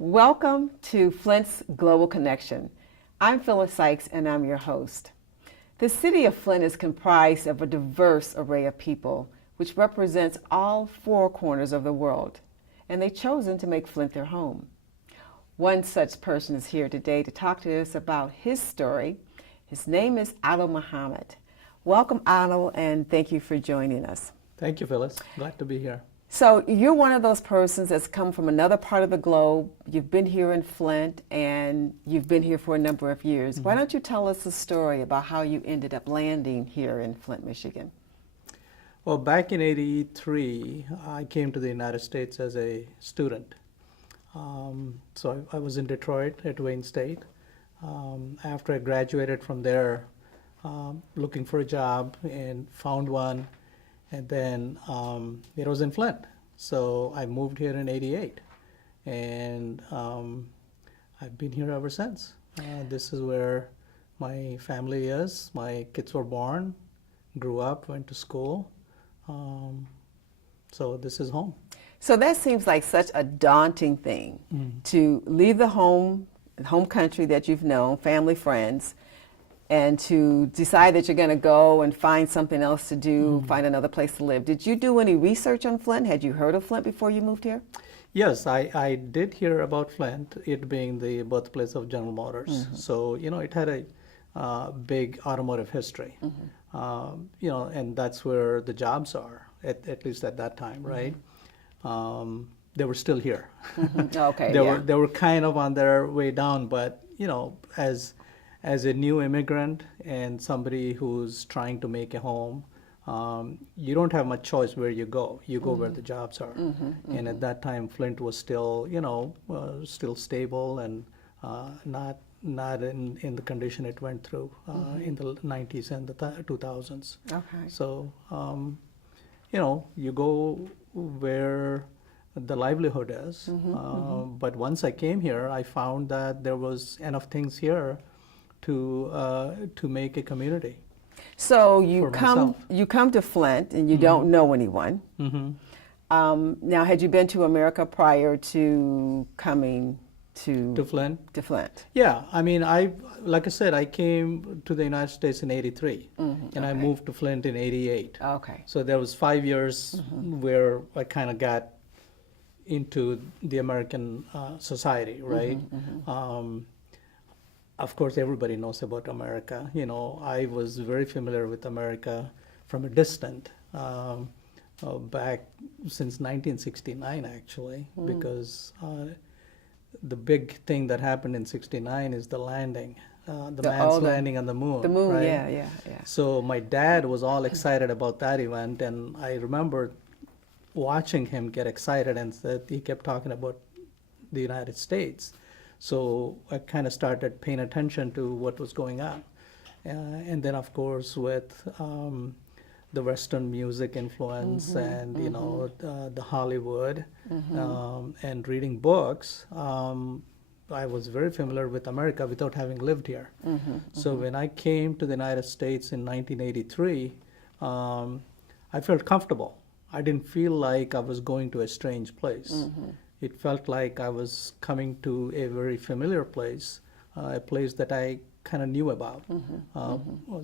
Welcome to Flint's Global Connection. I'm Phyllis Sykes and I'm your host. The city of Flint is comprised of a diverse array of people, which represents all four corners of the world, and they've chosen to make Flint their home. One such person is here today to talk to us about his story. His name is Adil Muhammad. Welcome, Adil, and thank you for joining us. Thank you, Phyllis. Glad to be here. So you're one of those persons that's come from another part of the globe. You've been here in Flint, and you've been here for a number of years. Why don't you tell us a story about how you ended up landing here in Flint, Michigan? Well, back in '83, I came to the United States as a student. So I was in Detroit at Wayne State. After I graduated from there, looking for a job and found one, and then it was in Flint. So I moved here in '88, and I've been here ever since. This is where my family is. My kids were born, grew up, went to school. So this is home. So that seems like such a daunting thing, to leave the home country that you've known, family, friends, and to decide that you're going to go and find something else to do, find another place to live. Did you do any research on Flint? Had you heard of Flint before you moved here? Yes, I did hear about Flint, it being the birthplace of General Motors. So, it had a big automotive history. And that's where the jobs are, at least at that time, right? They were still here. Okay. They were kind of on their way down, but, as a new immigrant and somebody who's trying to make a home, you don't have much choice where you go. You go where the jobs are. And at that time, Flint was still, still stable and not in the condition it went through in the '90s and the 2000s. Okay. So, you go where the livelihood is. But once I came here, I found that there was enough things here to make a community. So you come to Flint and you don't know anyone. Now, had you been to America prior to coming to Flint? To Flint. Yeah, like I said, I came to the United States in '83, and I moved to Flint in '88. Okay. So there was 5 years where I kind of got into the American society, right? Of course, everybody knows about America. I was very familiar with America from a distance, back since 1969, actually, because the big thing that happened in '69 is the landing, man's landing on the moon. The moon, right? yeah. So my dad was all excited about that event, and I remember watching him get excited, and he kept talking about the United States. So I kind of started paying attention to what was going on. And then, of course, with the Western music influence and, the Hollywood and reading books, I was very familiar with America without having lived here. So when I came to the United States in 1983, I felt comfortable. I didn't feel like I was going to a strange place. It felt like I was coming to a very familiar place, a place that I kind of knew about.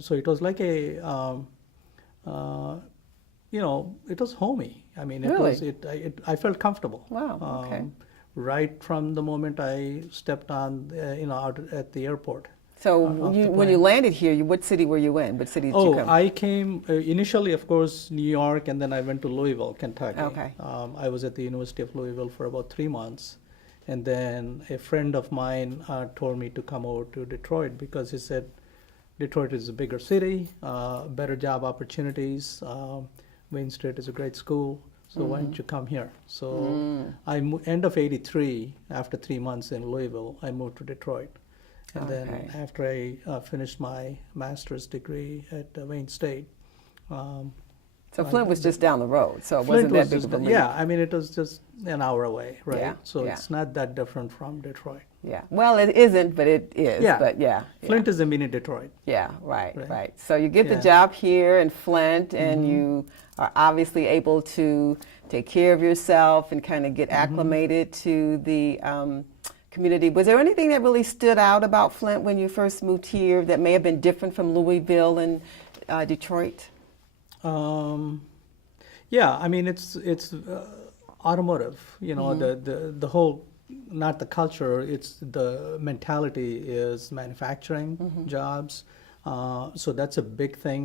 So it was like it was homey. Really? I felt comfortable. Wow, okay. Right from the moment I stepped on, out at the airport. So when you landed here, what city were you in? What city did you come? I came initially, of course, New York, and then I went to Louisville, Kentucky. Okay. I was at the University of Louisville for about 3 months, and then a friend of mine told me to come over to Detroit because he said Detroit is a bigger city, better job opportunities. Wayne State is a great school, so why don't you come here? So end of '83, after 3 months in Louisville, I moved to Detroit. And then after I finished my master's degree at Wayne State. So Flint was just down the road, so it wasn't that big of a leap. Yeah, it was just an hour away, right? Yeah, so it's not that different from Detroit. Yeah, well, it isn't, but it is. Yeah, but yeah. Flint is a mini Detroit. Yeah, right. So you get the job here in Flint, and you are obviously able to take care of yourself and kind of get acclimated to the community. Was there anything that really stood out about Flint when you first moved here that may have been different from Louisville and Detroit? Yeah, I mean it's automotive. The whole, not the culture. It's the mentality is manufacturing jobs. So that's a big thing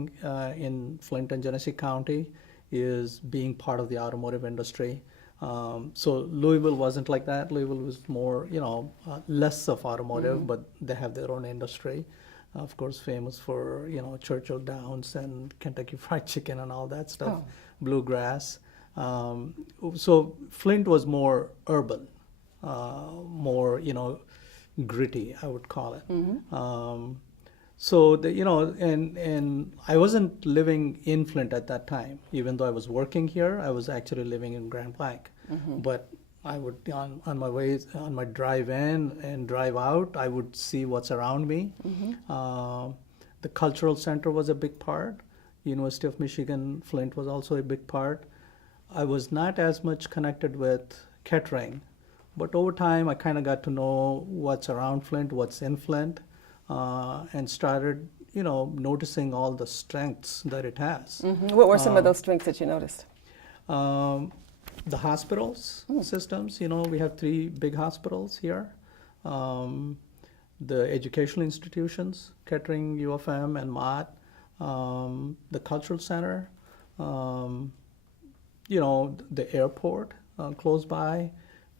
in Flint and Genesee County, is being part of the automotive industry. So Louisville wasn't like that. Louisville was more, less of automotive, but they have their own industry. Of course, famous for, Churchill Downs and Kentucky Fried Chicken and all that stuff, bluegrass. So Flint was more urban, more, gritty, I would call it. So and I wasn't living in Flint at that time. Even though I was working here, I was actually living in Grand Blanc. But I would on my way, on my drive in and drive out, I would see what's around me. The cultural center was a big part. University of Michigan Flint was also a big part. I was not as much connected with Kettering, but over time I kind of got to know what's around Flint, what's in Flint. And started, noticing all the strengths that it has. What were some of those strengths that you noticed? The hospitals systems, we have 3 big hospitals here. The educational institutions, Kettering, U of M, and Mott. The cultural center, the airport close by,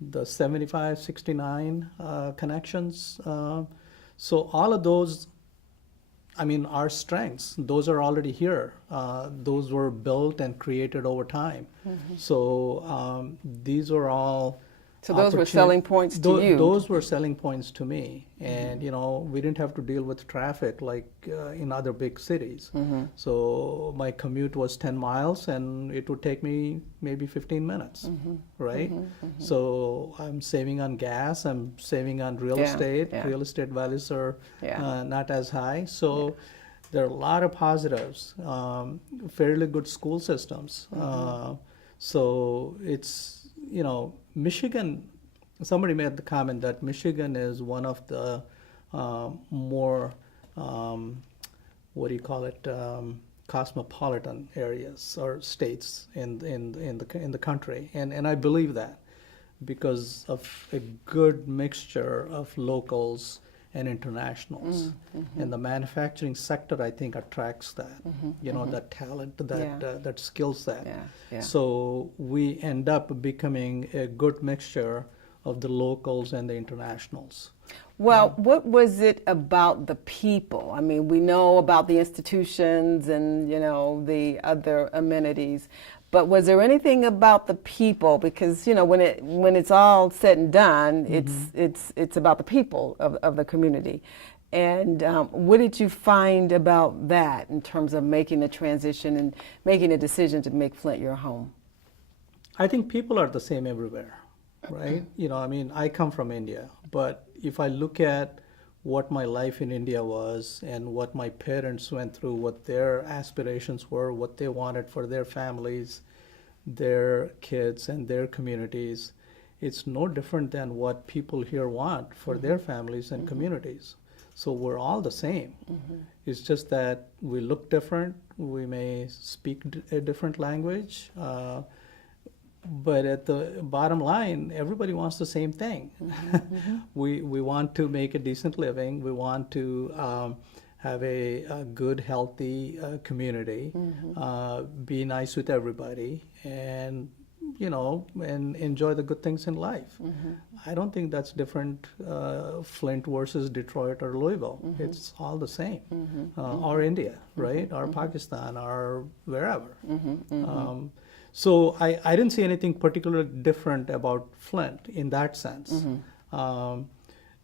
the 75, 69 connections. So all of those, are strengths. Those are already here. Those were built and created over time. So these are all. So those were selling points to you. Those were selling points to me, and we didn't have to deal with traffic like in other big cities. So my commute was 10 miles, and it would take me maybe 15 minutes, right? So I'm saving on gas. I'm saving on real estate. Real estate values are not as high. So there are a lot of positives. Fairly good school systems. So it's Michigan, somebody made the comment that Michigan is one of the more, cosmopolitan areas or states in the country, and I believe that because of a good mixture of locals and internationals, and the manufacturing sector I think attracts that, that talent, that skill set. So we end up becoming a good mixture of the locals and the internationals. Well, what was it about the people? I mean, we know about the institutions and, the other amenities, but was there anything about the people? Because, when it's all said and done, it's about the people of the community. And what did you find about that in terms of making the transition and making a decision to make Flint your home? I think people are the same everywhere, right? I come from India, but if I look at what my life in India was and what my parents went through, what their aspirations were, what they wanted for their families, their kids, and their communities, it's no different than what people here want for their families and communities. So we're all the same. It's just that we look different, we may speak a different language, but at the bottom line, everybody wants the same thing. We want to make a decent living. We want to have a good, healthy community, be nice with everybody, and and enjoy the good things in life. I don't think that's different, Flint versus Detroit or Louisville. It's all the same. Or India, right? Or Pakistan, or wherever. So I didn't see anything particularly different about Flint in that sense.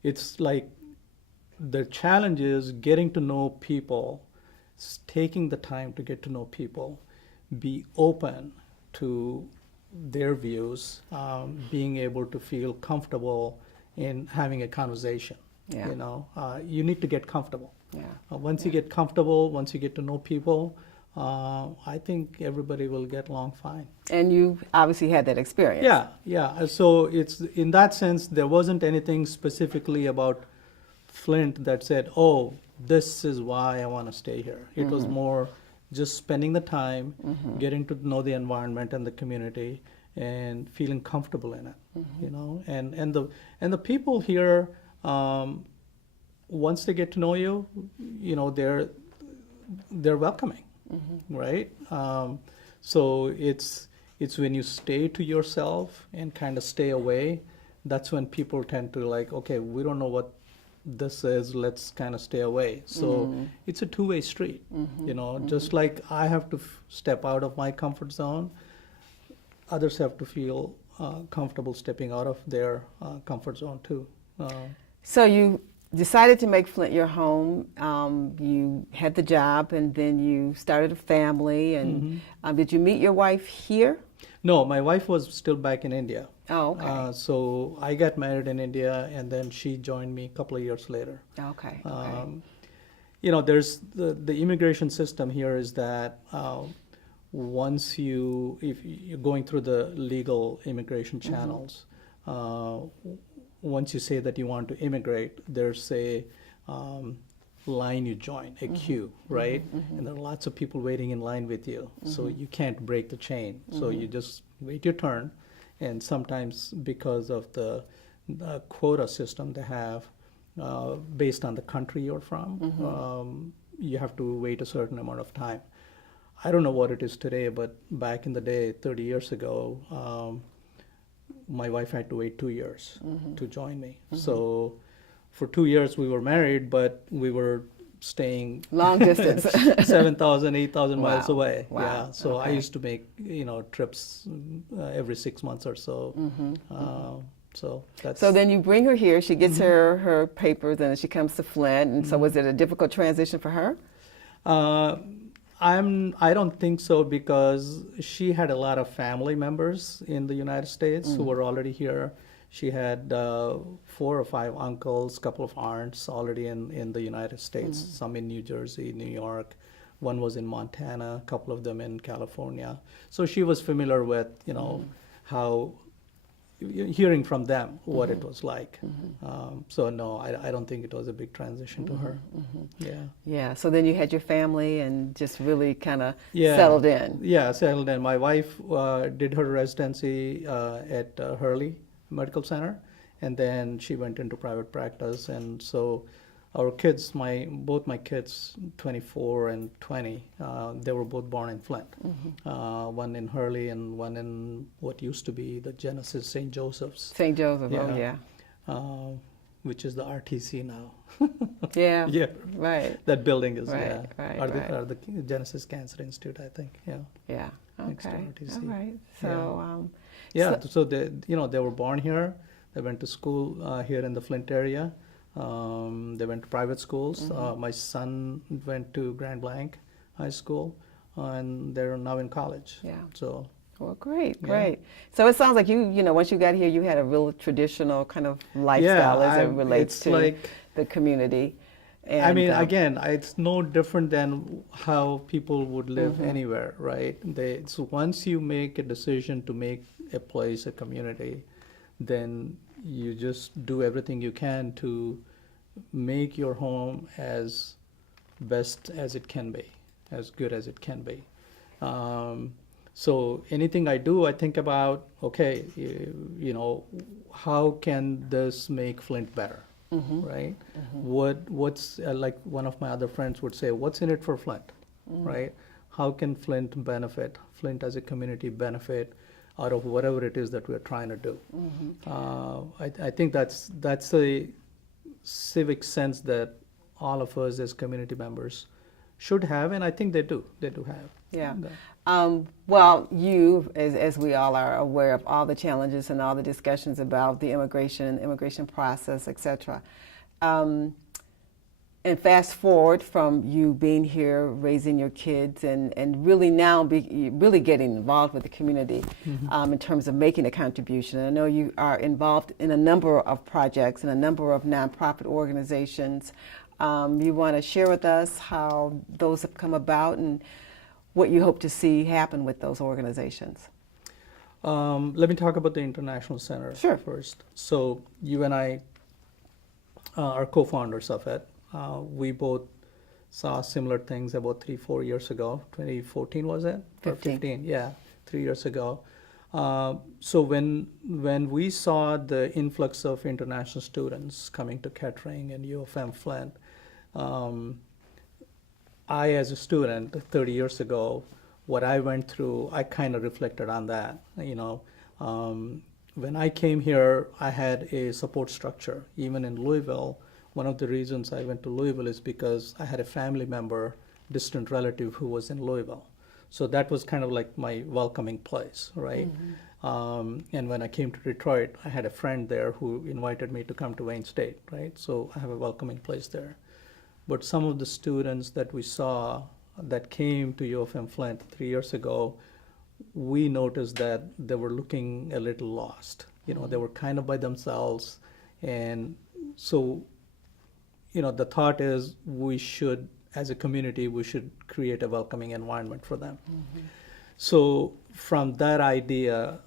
It's like the challenge is getting to know people, taking the time to get to know people, be open to their views, being able to feel comfortable in having a conversation. You need to get comfortable. Once you get comfortable, once you get to know people, I think everybody will get along fine. And you obviously had that experience. Yeah, yeah. So it's in that sense, there wasn't anything specifically about Flint that said, "Oh, this is why I want to stay here." It was more just spending the time, getting to know the environment and the community, and feeling comfortable in it. You know, and the people here, once they get to know you, you know, they're welcoming, right? So it's when you stay to yourself and kind of stay away, that's when people tend to like, okay, we don't know what this is, let's kind of stay away. So it's a two-way street, you know, just like I have to step out of my comfort zone, others have to feel comfortable stepping out of their comfort zone too. So you decided to make Flint your home. You had the job, and then you started a family. And did you meet your wife here? No, my wife was still back in India. Oh, okay. So I got married in India, and then she joined me a couple of years later. Okay. You know, there's the immigration system here is that once if you're going through the legal immigration channels, once you say that you want to immigrate, there's a line you join, a queue, right? And there are lots of people waiting in line with you. So you can't break the chain. So you just wait your turn. And sometimes because of the quota system they have, based on the country you're from, you have to wait a certain amount of time. I don't know what it is today, but back in the day, 30 years ago, my wife had to wait 2 years to join me. So for 2 years we were married, but we were staying long distance, 7,000, 8,000 miles away. Wow. Yeah. So Okay. I used to make, you know, trips every 6 months or so. So that's. So then you bring her here. She gets her papers, and then she comes to Flint. And so was it a difficult transition for her? I don't think so, because she had a lot of family members in the United States who were already here. She had 4 or 5 uncles, couple of aunts already in the United States, some in New Jersey, New York. One was in Montana, a couple of them in California. So she was familiar with, you know, how, hearing from them what it was like. So no, I don't think it was a big transition to her. Yeah. Yeah. So then you had your family and just really kind of Yeah. settled in. Yeah, settled in. My wife did her residency at Hurley Medical Center, and then she went into private practice. And so our kids, both my kids, 24 and 20, they were both born in Flint. One in Hurley and one in what used to be the Genesis St. Joseph's. St. Joseph. Oh, Yeah. yeah. Which is the RTC now. Yeah. Yeah. Right. That building is, Right, yeah. right, or right. the Genesis Cancer Institute, I think. Yeah. Yeah. Next to Okay. RTC. All right. So, Yeah, so they, you know, they were born here. They went to school here in the Flint area. They went to private schools. My son went to Grand Blanc High School, and they're now in college. Yeah. So well, great, Yeah. great. So it sounds like you know, once you got here, you had a real traditional kind of lifestyle as it relates it's to like, the community. And, I mean, again, it's no different than how people would live anywhere, right? So once you make a decision to make a place a community, then you just do everything you can to make your home as best as it can be, as good as it can be. So anything I do, I think about, okay, you know, how can this make Flint better, right? What's like one of my other friends would say, what's in it for Flint, right? How can Flint benefit, Flint as a community benefit out of whatever it is that we're trying to do? I think that's a civic sense that all of us as community members should have, and I think they do have. Yeah. that. Well, you, as we all are aware of all the challenges and all the discussions about the immigration process, et cetera. And fast forward from you being here, raising your kids, and really now really getting involved with the community in terms of making a contribution. I know you are involved in a number of projects and a number of nonprofit organizations. You want to share with us how those have come about and what you hope to see happen with those organizations. Let me talk about the International Center Sure. first. So you and I are co-founders of it. We both saw similar things about 3-4 years ago. 2014 was it? Or 15. Yeah, 3 years ago. So when we saw the influx of international students coming to Kettering and U of M Flint, I, as a student 30 years ago, what I went through, I kind of reflected on that. When I came here, I had a support structure. Even in Louisville, one of the reasons I went to Louisville is because I had a family member, distant relative, who was in Louisville. So that was kind of like my welcoming place, right? And when I came to Detroit, I had a friend there who invited me to come to Wayne State, right? So I have a welcoming place there. But some of the students that we saw that came to U of M Flint 3 years ago, we noticed that they were looking a little lost. They were kind of by themselves. And so, the thought is we should, as a community, we should create a welcoming environment for them. So from that idea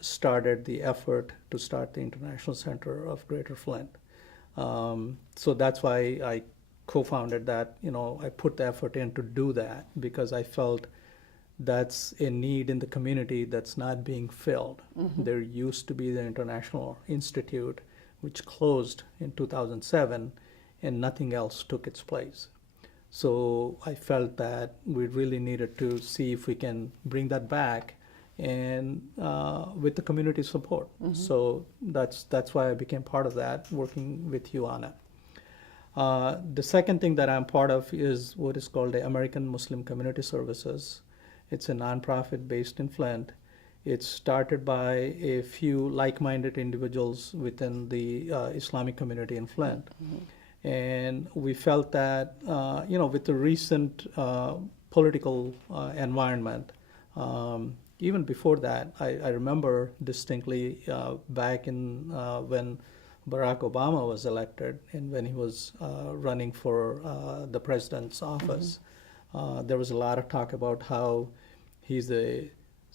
started the effort to start the International Center of Greater Flint. So that's why I co-founded that. I put the effort in to do that because I felt that's a need in the community that's not being filled. There used to be the International Institute, which closed in 2007, and nothing else took its place. So I felt that we really needed to see if we can bring that back, and with the community support. So that's why I became part of that, working with you on it. The second thing that I'm part of is what is called the American Muslim Community Services. It's a nonprofit based in Flint. It's started by a few like-minded individuals within the Islamic community in Flint. And we felt that, with the recent political environment, even before that, I remember distinctly back in when Barack Obama was elected and when he was running for the president's office, there was a lot of talk about how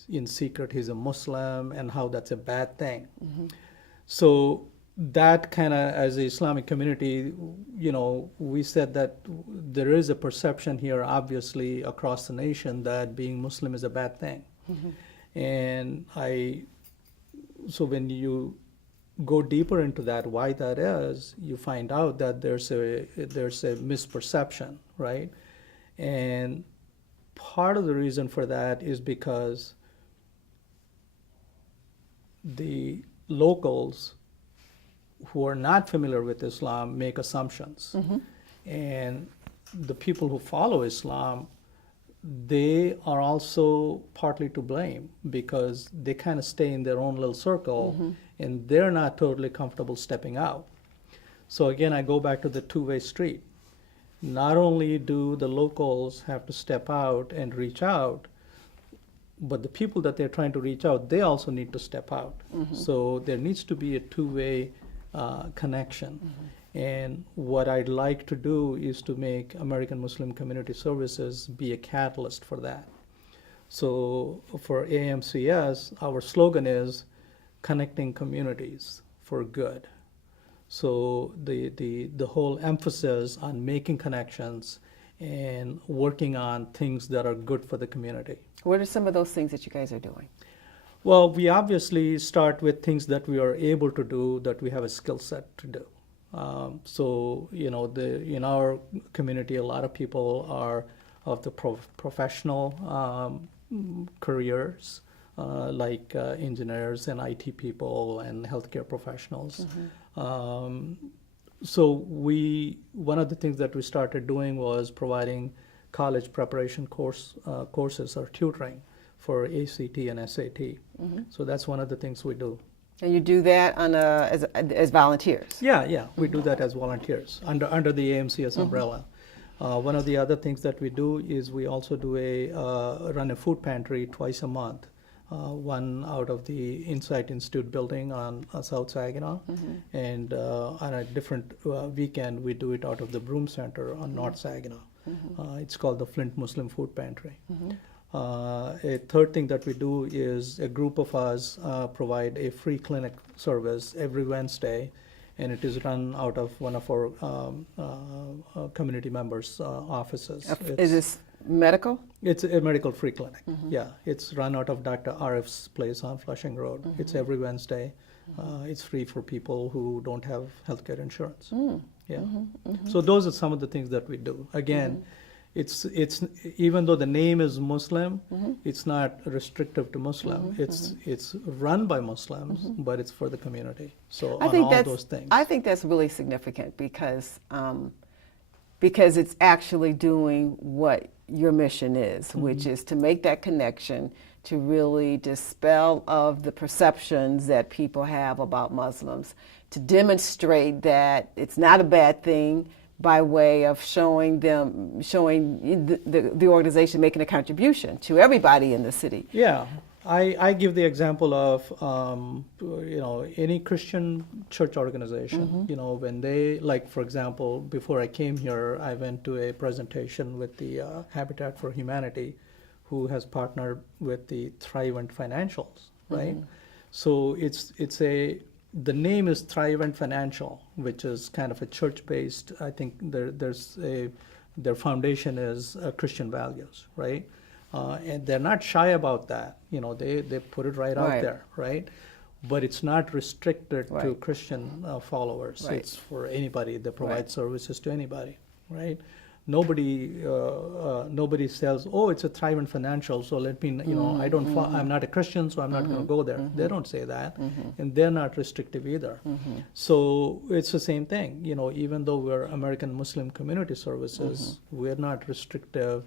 in secret he's a Muslim and how that's a bad thing. So that kind of, as the Islamic community, we said that there is a perception here, obviously, across the nation that being Muslim is a bad thing. And so when you go deeper into that, why that is, you find out that there's a misperception, right? And part of the reason for that is because the locals who are not familiar with Islam make assumptions. And the people who follow Islam, they are also partly to blame because they kind of stay in their own little circle and they're not totally comfortable stepping out. So again, I go back to the two-way street. Not only do the locals have to step out and reach out, but the people that they're trying to reach out, they also need to step out. So there needs to be a two-way connection. And what I'd like to do is to make American Muslim Community Services be a catalyst for that. So for AMCS, our slogan is connecting communities for good. So the whole emphasis on making connections and working on things that are good for the community. What are some of those things that you guys are doing? Well, we obviously start with things that we are able to do, that we have a skill set to do. So, in our community, a lot of people are of the professional careers, like engineers and IT people and healthcare professionals. So one of the things that we started doing was providing college preparation courses or tutoring for ACT and SAT. So that's one of the things we do. And you do that as volunteers? Yeah, we do that as volunteers under the AMCS umbrella. One of the other things that we do is we also do run a food pantry twice a month. One out of the Insight Institute building on South Saginaw, and on a different weekend we do it out of the Broome Center on North Saginaw. It's called the Flint Muslim Food Pantry. A third thing that we do is a group of us provide a free clinic service every Wednesday, and it is run out of one of our community members' offices. Is this medical? It's a medical free clinic. Yeah, it's run out of Dr. Arif's place on Flushing Road. It's every Wednesday. It's free for people who don't have healthcare insurance. Yeah. So those are some of the things that we do. Again, it's even though the name is Muslim, it's not restrictive to Muslim. It's run by Muslims, but it's for the community. So I on think all that's those things. I think that's really significant because it's actually doing what your mission is, which is to make that connection, to really dispel of the perceptions that people have about Muslims, to demonstrate that it's not a bad thing by way of showing the organization making a contribution to everybody in the city. Yeah, I give the example of any Christian church organization. When they, like, for example, before I came here, I went to a presentation with the Habitat for Humanity, who has partnered with the Thrivent Financials, right? So the name is Thrivent Financial, which is kind of a church-based. I think their foundation is Christian values, right? And they're not shy about that. They put it right out there, right? But it's not restricted to Christian followers. Right. It's for anybody. They provide services to anybody, right? Nobody says, oh, it's a Thrivent Financial, so let me, I'm not a Christian, so I'm not going to go there. They don't say that, and they're not restrictive either. So it's the same thing, even though we're American Muslim Community Services, we're not restrictive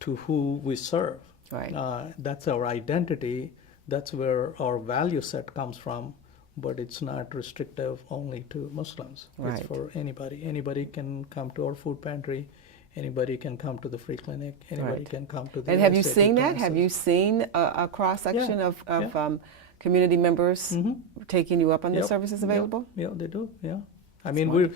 to who we serve. Right. That's our identity. That's where our value set comes from. But it's not restrictive only to Muslims. Right. It's for anybody. Anybody can come to our food pantry. Anybody can come to the free clinic. Anybody can come to the. And have you SAT seen that? classes. Have you seen a cross section of community members taking you up on the services available? Yeah, they do. Yeah, I mean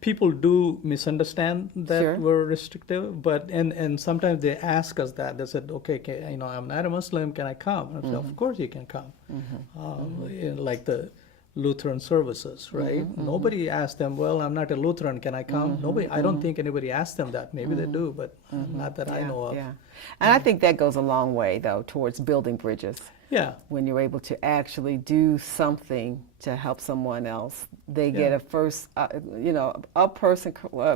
people do misunderstand that Sure. we're restrictive, but and sometimes they ask us that. They said, okay, I'm not a Muslim, can I come? I said, of course you can come. Like the Lutheran services, right? Nobody asked them, well, I'm not a Lutheran, can I come? Nobody. I don't think anybody asked them that. Maybe they do, but not that I know of. Yeah, and I think that goes a long way, though, towards building bridges. Yeah. When you're able to actually do something to help someone else, they get a first,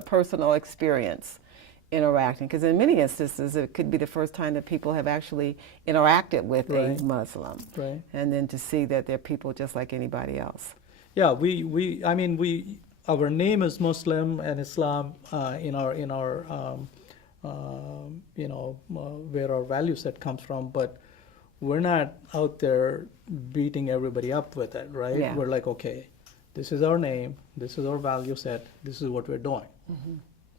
personal experience interacting. Because in many instances, it could be the first time that people have actually interacted with a Muslim, Right. and then to see that they're people just like anybody else. Yeah, our name is Muslim and Islam in our where our value set comes from, but we're not out there beating everybody up with it, right? Yeah. We're like, okay, this is our name, this is our value set, this is what we're doing.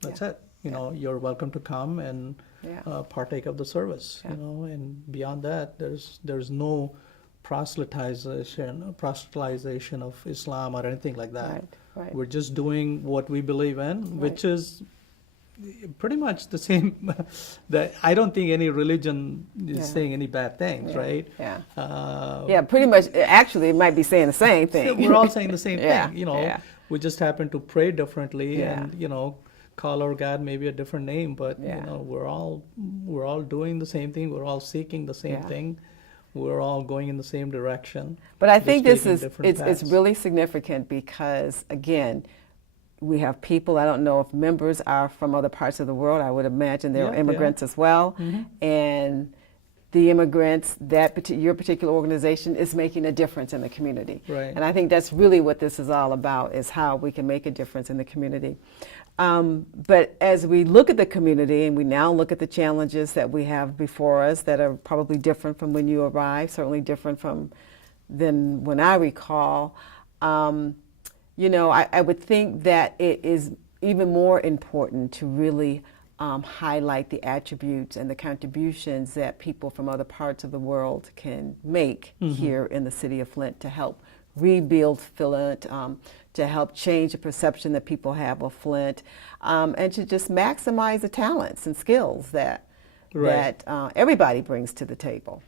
That's it. You're welcome to come and partake of the service. And beyond that, there's no proselytization of Islam or anything like that. Right. We're just doing what we believe in, which is pretty much the same. That I don't think any religion is saying any bad things, right? Yeah. Pretty much. Actually, it might be saying the same thing. We're all saying the same thing. Yeah. We just happen to pray differently and call our God maybe a different name, but we're all doing the same thing. We're all seeking the same thing. We're all going in the same direction. But I think this taking is different it's paths. really significant because, again, we have people, I don't know if members are from other parts of the world. I would imagine there are immigrants as well. And the immigrants, your particular organization is making a difference in the community. Right. And I think that's really what this is all about, is how we can make a difference in the community. But as we look at the community and we now look at the challenges that we have before us that are probably different from when you arrived, certainly different than when I recall, I would think that it is even more important to really highlight the attributes and the contributions that people from other parts of the world can make here in the city of Flint to help rebuild Flint, to help change the perception that people have of Flint, and to just maximize the talents and skills that Right. that everybody brings to the table.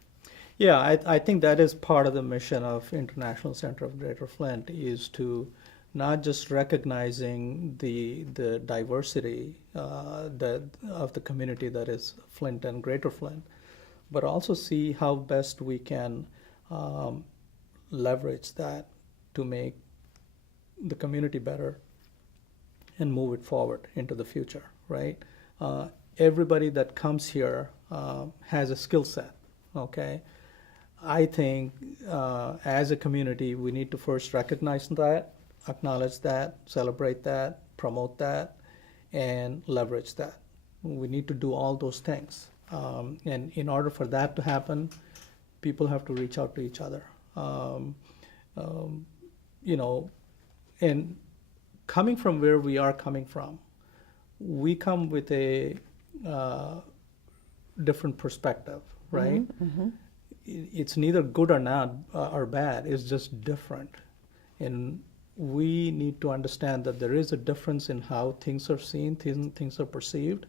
Yeah, I think that is part of the mission of International Center of Greater Flint is to not just recognizing the diversity of the community that is Flint and Greater Flint, but also see how best we can leverage that to make the community better and move it forward into the future, right? Everybody that comes here has a skill set, okay? I think as a community, we need to first recognize that, acknowledge that, celebrate that, promote that, and leverage that. We need to do all those things. And in order for that to happen, people have to reach out to each other. You know, and coming from where we are coming from, we come with a different perspective, right? It's neither good or not or bad. It's just different, and we need to understand that there is a difference in how things are seen, things are perceived,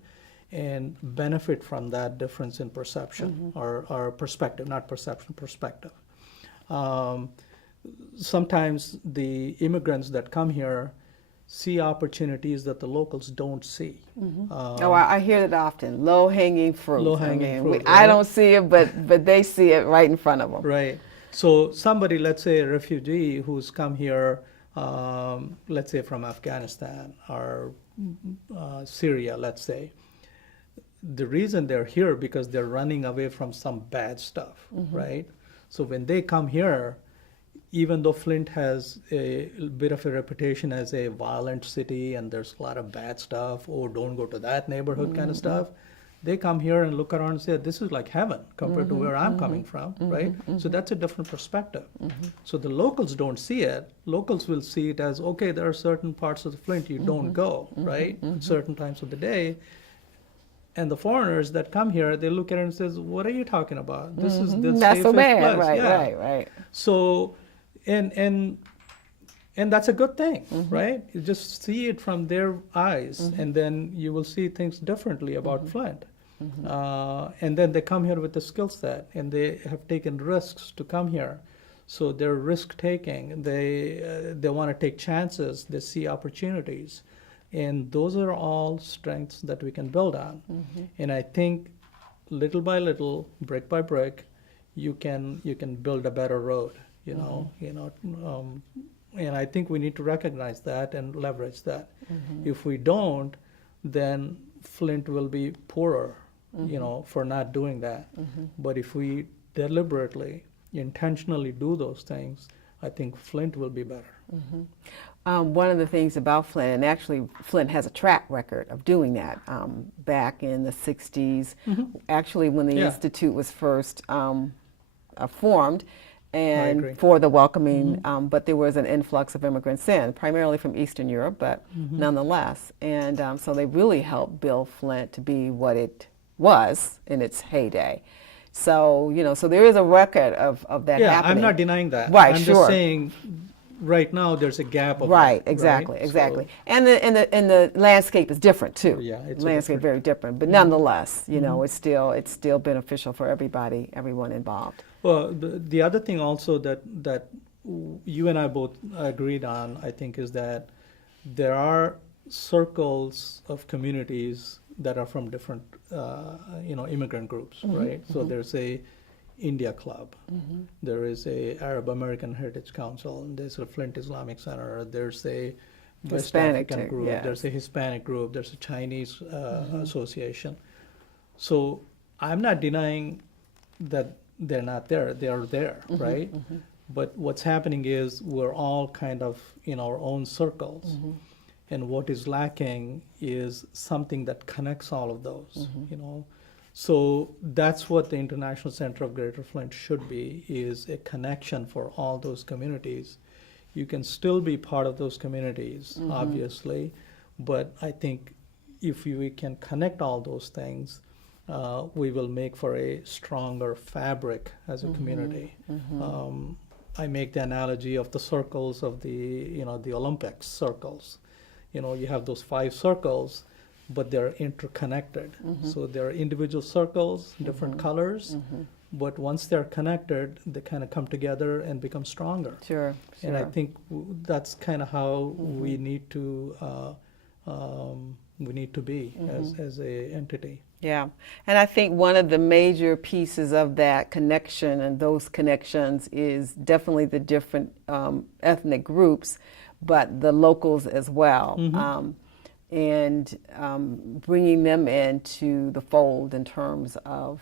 and benefit from that difference in perception or perspective, not perception, perspective. Sometimes the immigrants that come here see opportunities that the locals don't see. I hear that often. Low-hanging fruit. Low-hanging fruit, I right? don't see it, but they see it right in front of them. Right. So somebody, let's say a refugee who's come here, let's say from Afghanistan or Syria, let's say, the reason they're here because they're running away from some bad stuff, right? So when they come here, even though Flint has a bit of a reputation as a violent city and there's a lot of bad stuff, or don't go to that neighborhood kind of stuff, they come here and look around and say, this is like heaven compared to where I'm coming from, right? So that's a different perspective. So the locals don't see it. Locals will see it as, okay, there are certain parts of the Flint you don't go, right? Certain times of the day. And the foreigners that come here, they look at it and says, what are you talking about? This is the Not so safest bad. place. Right, Yeah. right. So, and that's a good thing, right? You just see it from their eyes, and then you will see things differently about Flint. And then they come here with a skill set, and they have taken risks to come here. So they're risk taking. They want to take chances. They see opportunities, and those are all strengths that we can build on. And I think little by little, brick by brick, you can build a better road. And I think we need to recognize that and leverage that. If we don't, then Flint will be poorer, for not doing that. But if we deliberately, intentionally do those things, I think Flint will be better. One of the things about Flint, and actually Flint has a track record of doing that. Back in the 60s, actually when the Yeah. Institute was first formed, and agree. for the welcoming, but there was an influx of immigrants in, primarily from Eastern Europe, but nonetheless. And so they really helped build Flint to be what it was in its heyday. So, so there is a record of that Yeah, happening. I'm not denying that. Right, I'm sure. just saying, right now there's a gap of Right, that, exactly, right? exactly. So, And the landscape is different too. Yeah, it's a landscape different- very different, but nonetheless, it's still beneficial for everyone involved. well, the other thing also that you and I both agreed on, I think, is that there are circles of communities that are from different, immigrant groups, right? So there's a India Club, there is a Arab American Heritage Council, and there's a Flint Islamic Center, there's a West Hispanic African too, group, yes. there's a Hispanic group, there's a Chinese association. So I'm not denying that they're not there, they are there, right? But what's happening is we're all kind of in our own circles. And what is lacking is something that connects all of those, So that's what the International Center of Greater Flint should be, is a connection for all those communities. You can still be part of those communities, obviously, but I think if we can connect all those things, we will make for a stronger fabric as a community. I make the analogy of the circles of the Olympics circles. You have those 5 circles, but they're interconnected. So they're individual circles, different colors, but once they're connected, they kind of come together and become stronger. Sure, And I sure. think that's kind of how we need to be as a entity. Yeah, and I think one of the major pieces of that connection and those connections is definitely the different ethnic groups, but the locals as well, and bringing them into the fold in terms of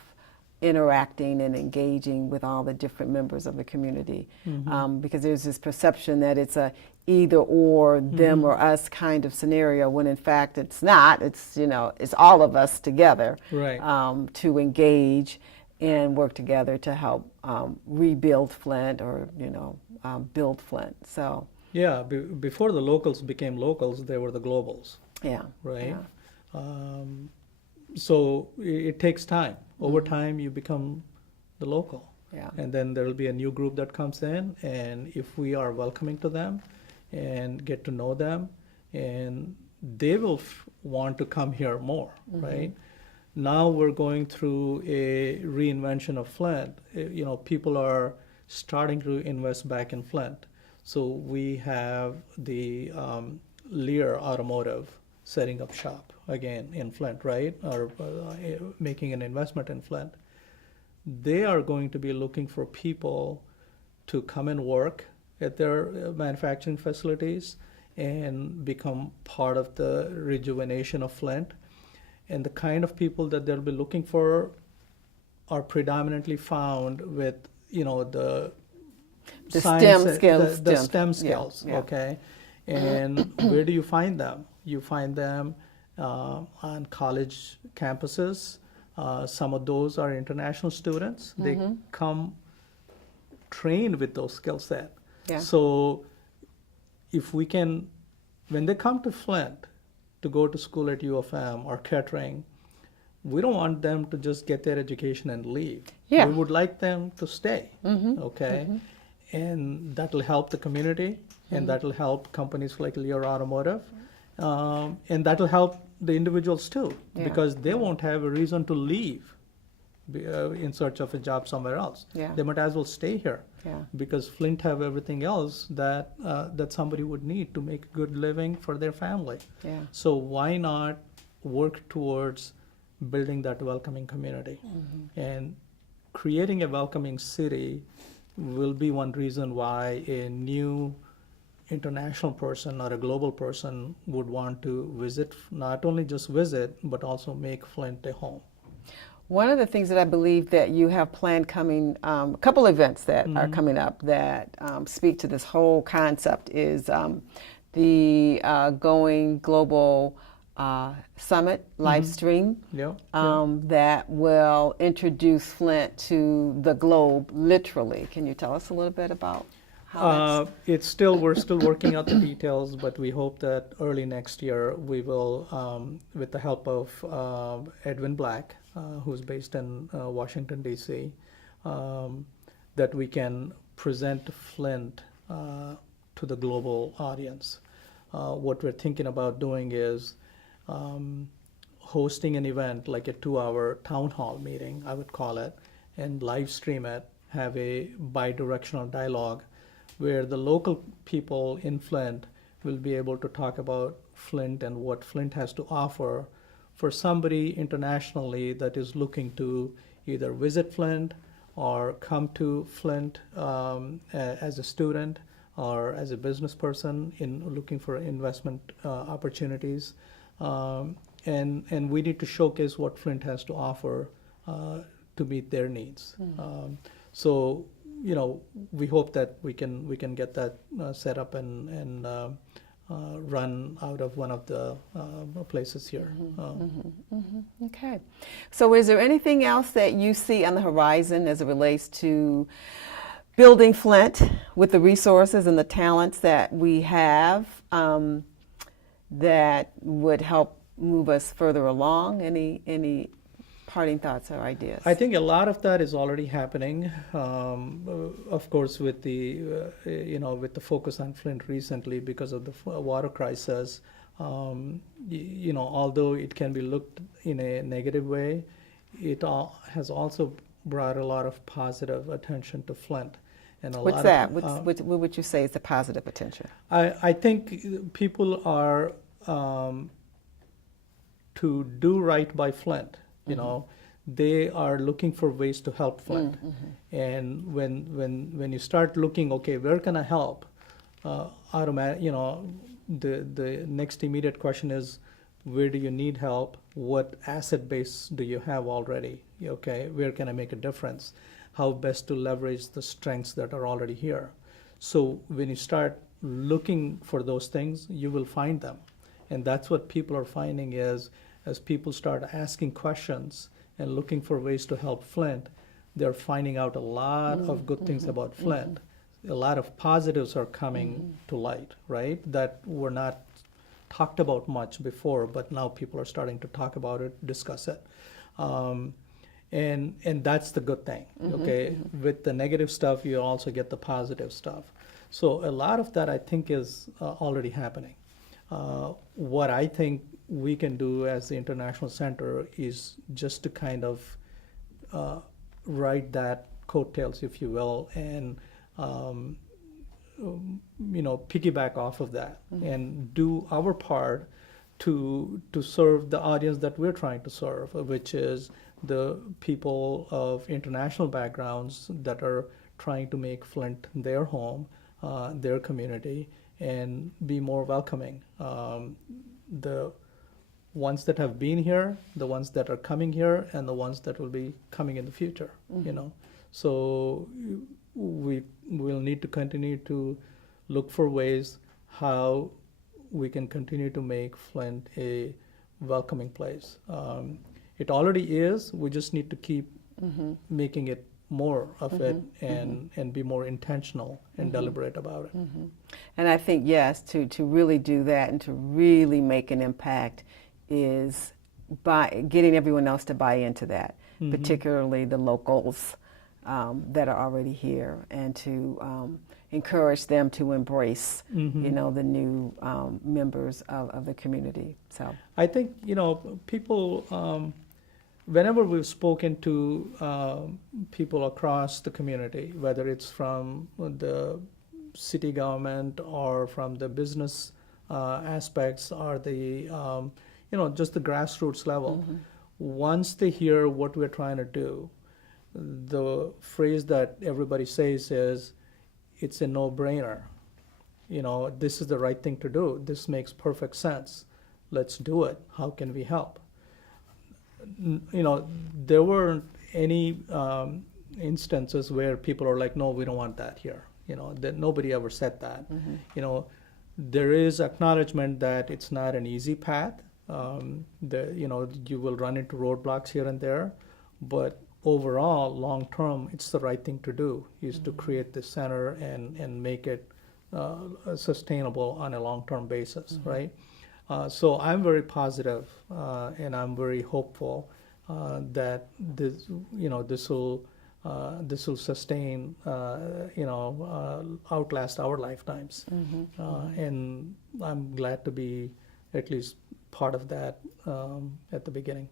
interacting and engaging with all the different members of the community, because there's this perception that it's a either or, them or us kind of scenario, when in fact it's not. It's, you know, it's all of us together, Right. to engage and work together to help rebuild Flint, or build Flint. So Yeah, before the locals became locals, they were the globals, yeah, right? yeah. So it takes time. Over time, you become the local. Yeah. And then there will be a new group that comes in, and if we are welcoming to them and get to know them, and they will want to come here more, right? Now we're going through a reinvention of Flint. People are starting to invest back in Flint. So we have the Lear Automotive setting up shop again in Flint, right? Or making an investment in Flint. They are going to be looking for people to come and work at their manufacturing facilities and become part of the rejuvenation of Flint. And the kind of people that they'll be looking for are predominantly found with, the The science, STEM skills. the STEM Yeah, skills, yeah. okay? And where do you find them? You find them on college campuses. Some of those are international students. They come trained with those skill set. Yeah. So if we can, when they come to Flint to go to school at U of M or Kettering, we don't want them to just get their education and leave. Yeah. We would like them to stay, okay? And that'll help the community, and that'll help companies like Lear Automotive, and that'll help the individuals too, Yeah. because they won't have a reason to leave in search of a job somewhere else. Yeah. They might as well stay here, Yeah. because Flint have everything else that that somebody would need to make a good living for their family. Yeah. So why not work towards building that welcoming community? And creating a welcoming city will be one reason why a new international person or a global person would want to visit, not only just visit, but also make Flint a home. One of the things that I believe that you have planned coming, a couple events that are coming up that speak to this whole concept is the Going Global Summit live stream Yeah. that will introduce Flint to the globe, literally. Can you tell us a little bit about how that's... We're still working out the details, but we hope that early next year we will, with the help of Edwin Black, who's based in Washington, D.C., that we can present Flint to the global audience. What we're thinking about doing is hosting an event, like a 2-hour town hall meeting, I would call it, and live stream it, have a bi-directional dialogue where the local people in Flint will be able to talk about Flint and what Flint has to offer for somebody internationally that is looking to either visit Flint or come to Flint as a student or as a business person in looking for investment opportunities. And we need to showcase what Flint has to offer to meet their needs. So, we hope that we can get that set up and run out of one of the places here. Okay. So is there anything else that you see on the horizon as it relates to building Flint with the resources and the talents that we have that would help move us further along? Any parting thoughts or ideas? I think a lot of that is already happening. Of course, with the with the focus on Flint recently because of the water crisis, Although it can be looked in a negative way, has also brought a lot of positive attention to Flint. And a What's lot that? of, What would you say is the positive attention? I think people are to do right by Flint. They are looking for ways to help Flint. And when you start looking, okay, where can I help? The next immediate question is, where do you need help? What asset base do you have already? Okay, where can I make a difference? How best to leverage the strengths that are already here? So when you start looking for those things, you will find them. And that's what people are finding is, as people start asking questions and looking for ways to help Flint, they're finding out a lot of good things about Flint. A lot of positives are coming to light, right? That were not talked about much before, but now people are starting to talk about it, discuss it. And that's the good thing, okay? With the negative stuff, you also get the positive stuff. So a lot of that, I think, is already happening. What I think we can do as the International Center is just to kind of ride that coattails, if you will, and piggyback off of that and do our part to serve the audience that we're trying to serve, which is the people of international backgrounds that are trying to make Flint their home, their community, and be more welcoming. The ones that have been here, the ones that are coming here, and the ones that will be coming in the future. So we will need to continue to look for ways how we can continue to make Flint a welcoming place. It already is. We just need to keep making it more of it and be more intentional and deliberate about it. And I think, yes, to really do that and to really make an impact is by getting everyone else to buy into that, particularly the locals that are already here, and to encourage them to embrace, the new members of the community. So I think, people, whenever we've spoken to people across the community, whether it's from the city government or from the business aspects or the, just the grassroots level, once they hear what we're trying to do, the phrase that everybody says is, it's a no-brainer. This is the right thing to do. This makes perfect sense. Let's do it. How can we help? There weren't any instances where people are like, no, we don't want that here. That nobody ever said that. There is acknowledgement that it's not an easy path. You will run into roadblocks here and there, but overall, long term, it's the right thing to do, is to create this center and make it sustainable on a long-term basis, right? So I'm very positive, and I'm very hopeful that this will sustain, outlast our lifetimes. And I'm glad to be at least part of that at the beginning.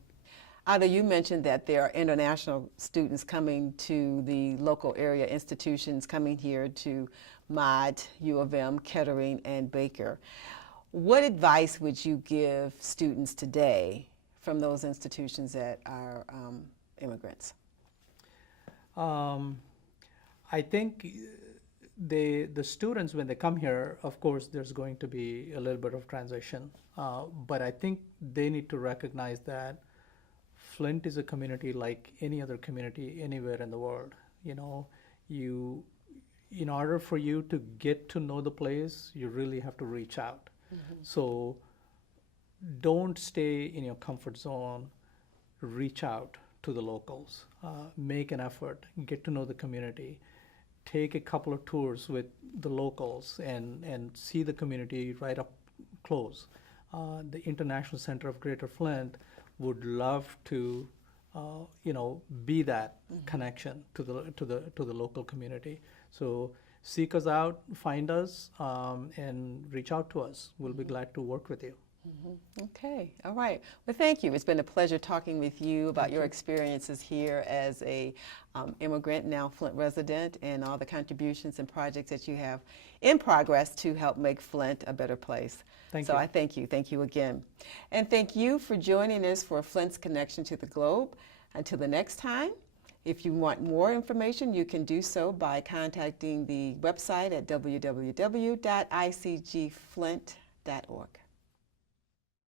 Ada, you mentioned that there are international students coming to the local area institutions, coming here to Mott, U of M, Kettering, and Baker. What advice would you give students today from those institutions that are immigrants? I think the students, when they come here, of course, there's going to be a little bit of transition. But I think they need to recognize that Flint is a community like any other community anywhere in the world. In order for you to get to know the place, you really have to reach out. So don't stay in your comfort zone. Reach out to the locals. Make an effort. Get to know the community. Take a couple of tours with the locals and see the community right up close. The International Center of Greater Flint would love to, be that connection to the local community. So seek us out, find us, and reach out to us. We'll be glad to work with you. Okay, all right. Well, thank you. It's been a pleasure talking with you about your experiences here as a immigrant, now Flint resident, and all the contributions and projects that you have in progress to help make Flint a better place. Thank So you. I thank you. Thank you again. And thank you for joining us for Flint's Connection to the Globe. Until the next time, if you want more information, you can do so by contacting the website at www.icgflint.org.